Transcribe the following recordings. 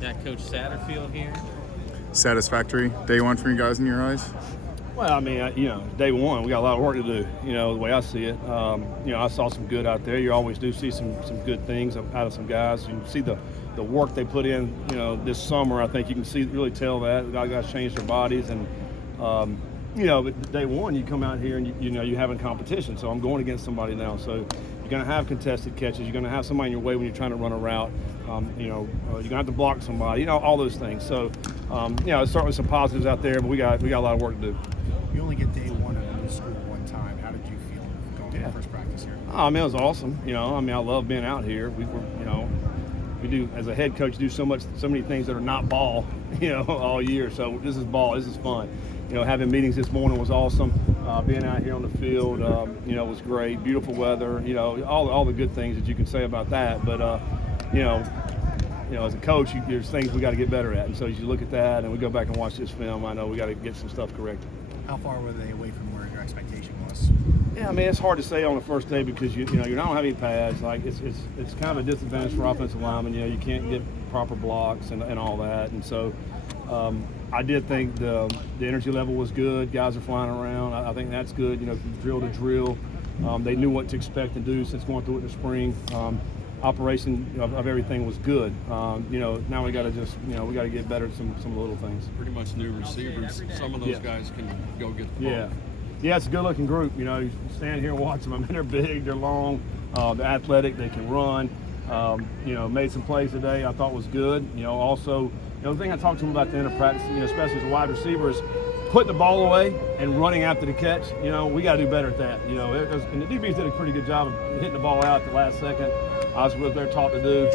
Got Coach Satterfield here. Satisfactory day one for you guys in your eyes? Well, I mean, day one, we got a lot of work to do, the way I see it. I saw some good out there. You always do see some good things out of some guys. You can see the work they put in, this summer. I think you can really tell that. The guys changed their bodies. And, but day one, you come out here and, you're having competition. So I'm going against somebody now. So you're going to have contested catches. You're going to have somebody in your way when you're trying to run a route. You're going to have to block somebody, all those things. So, there's certainly some positives out there, but we got a lot of work to do. You only get day one of a new school one time. How did you feel going to the first practice here? I mean, it was awesome. I love being out here. We do, as a head coach, do so many things that are not ball, all year. So this is ball. This is fun. Having meetings this morning was awesome. Being out here on the field, was great. Beautiful weather. All the good things that you can say about that. But as a coach, there's things we got to get better at. And so as you look at that and we go back and watch this film, I know we got to get some stuff corrected. How far were they away from where your expectation was? Yeah, I mean, it's hard to say on the first day because you don't have any pads. Like it's kind of a disadvantage for offensive linemen. You can't get proper blocks and all that. And so I did think the energy level was good. Guys are flying around. I think that's good. From drill to drill, they knew what to expect and do since going through it in the spring. Operation of everything was good. Now we got to we got to get better at some little things. Pretty much new receivers. Some of those guys can go get the ball. Yeah, it's a good-looking group. You stand here and watch them. I mean, they're big, they're long, they're athletic, they can run. Made some plays today I thought was good. Also, the thing I talked to them about at the end of practice, especially as a wide receiver, is putting the ball away and running after the catch. We got to do better at that. And the DBs did a pretty good job of hitting the ball out at the last second. I was what they're taught to do.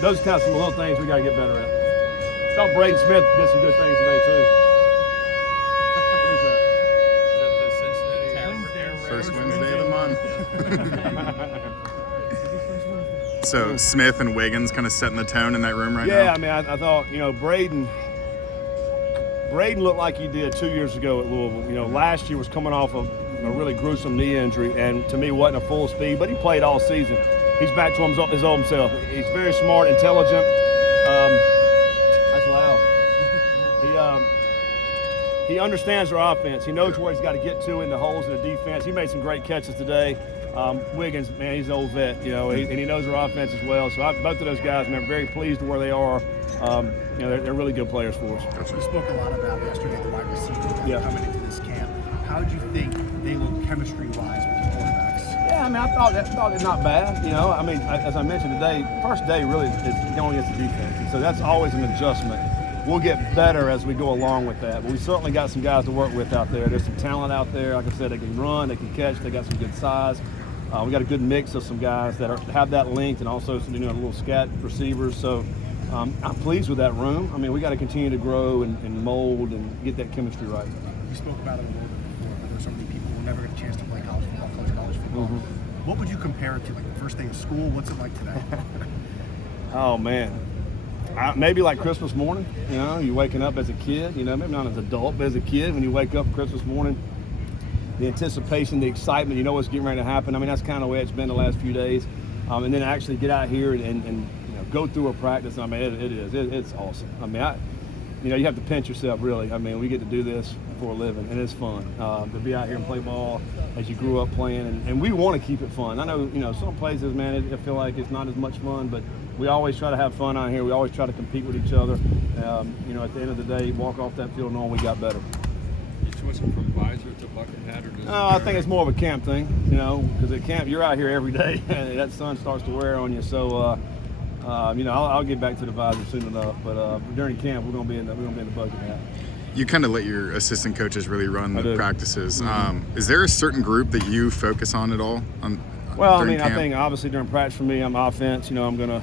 Those kind of some little things we got to get better at. I thought Braden Smith did some good things today too. First Wednesday of the month. So Smith and Wiggins kind of setting the tone in that room right now? Yeah, I mean, I thought, Braden looked like he did 2 years ago at Louisville. Last year was coming off of a really gruesome knee injury and to me wasn't a full speed, but he played all season. He's back to his old self. He's very smart, intelligent. That's loud. He understands our offense. He knows where he's got to get to in the holes in the defense. He made some great catches today. Wiggins, man, he's an old vet, and he knows our offense as well. So both of those guys, man, I'm very pleased with where they are. They're really good players for us. You spoke a lot about yesterday the wide receivers coming into this camp. How did you think they look chemistry-wise with the quarterbacks? Yeah, I mean, I thought it's not bad. I mean, as I mentioned today, first day really is going against the defense, and so that's always an adjustment. We'll get better as we go along with that, but we certainly got some guys to work with out there. There's some talent out there. Like I said, they can run, they can catch, they got some good size. We got a good mix of some guys that have that length and also some little scat receivers. So I'm pleased with that room. I mean, we got to continue to grow and mold and get that chemistry right. You spoke about it a little bit before, but there's so many people who never get a chance to play college football. Mm-hmm. What would you compare it to, like the first day of school? What's it like today? Oh, man. Maybe like Christmas morning, you're waking up as a kid, maybe not as an adult, but as a kid, when you wake up Christmas morning, the anticipation, the excitement, what's getting ready to happen. I mean, that's kind of the way it's been the last few days. And then actually get out here and go through a practice. I mean, it's awesome. I mean, you have to pinch yourself, really. I mean, we get to do this for a living, and it's fun to be out here and play ball as you grew up playing. And we want to keep it fun. I know, some places, man, I feel like it's not as much fun, but we always try to have fun out here. We always try to compete with each other. At the end of the day, walk off that field knowing we got better. You switching from visor to bucket hat, or does I think it's more of a camp thing, because at camp you're out here every day, and that sun starts to wear on you. So, I'll get back to the visor soon enough. But during camp, we're gonna be in the bucket hat. You kind of let your assistant coaches really run the practices. Mm-hmm. Is there a certain group that you focus on at all? Well, I mean, camp? I think obviously during practice for me, I'm offense. I'm gonna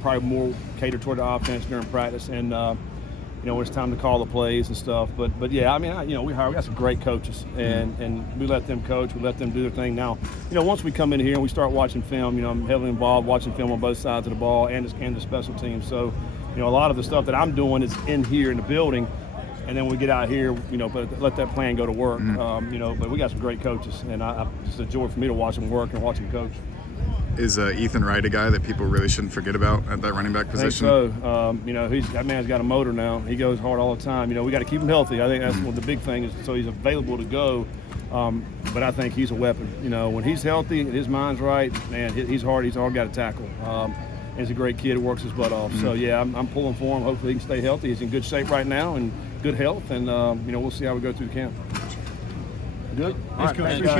probably more cater toward the offense during practice, and when it's time to call the plays and stuff. But yeah, I mean, we got some great coaches, and we let them coach, we let them do their thing. Now, once we come in here and we start watching film, I'm heavily involved watching film on both sides of the ball and the special teams. So, a lot of the stuff that I'm doing is in here in the building. And then we get out here, but let that plan go to work. Mm-hmm. But we got some great coaches, and it's a joy for me to watch them work and watch them coach. Is Ethan Wright a guy that people really shouldn't forget about at that running back position? I think so. You know, that man's got a motor now. He goes hard all the time. You know, we got to keep him healthy. I think that's what the big thing is, so he's available to go. But I think he's a weapon. You know, when he's healthy and his mind's right, man, he's hard. He's hard got to tackle. And he's a great kid who works his butt off. So, yeah, I'm pulling for him. Hopefully he can stay healthy. He's in good shape right now and good health. And, you know, we'll see how we go through the camp. Good? Thanks, Coach. Thanks, guys.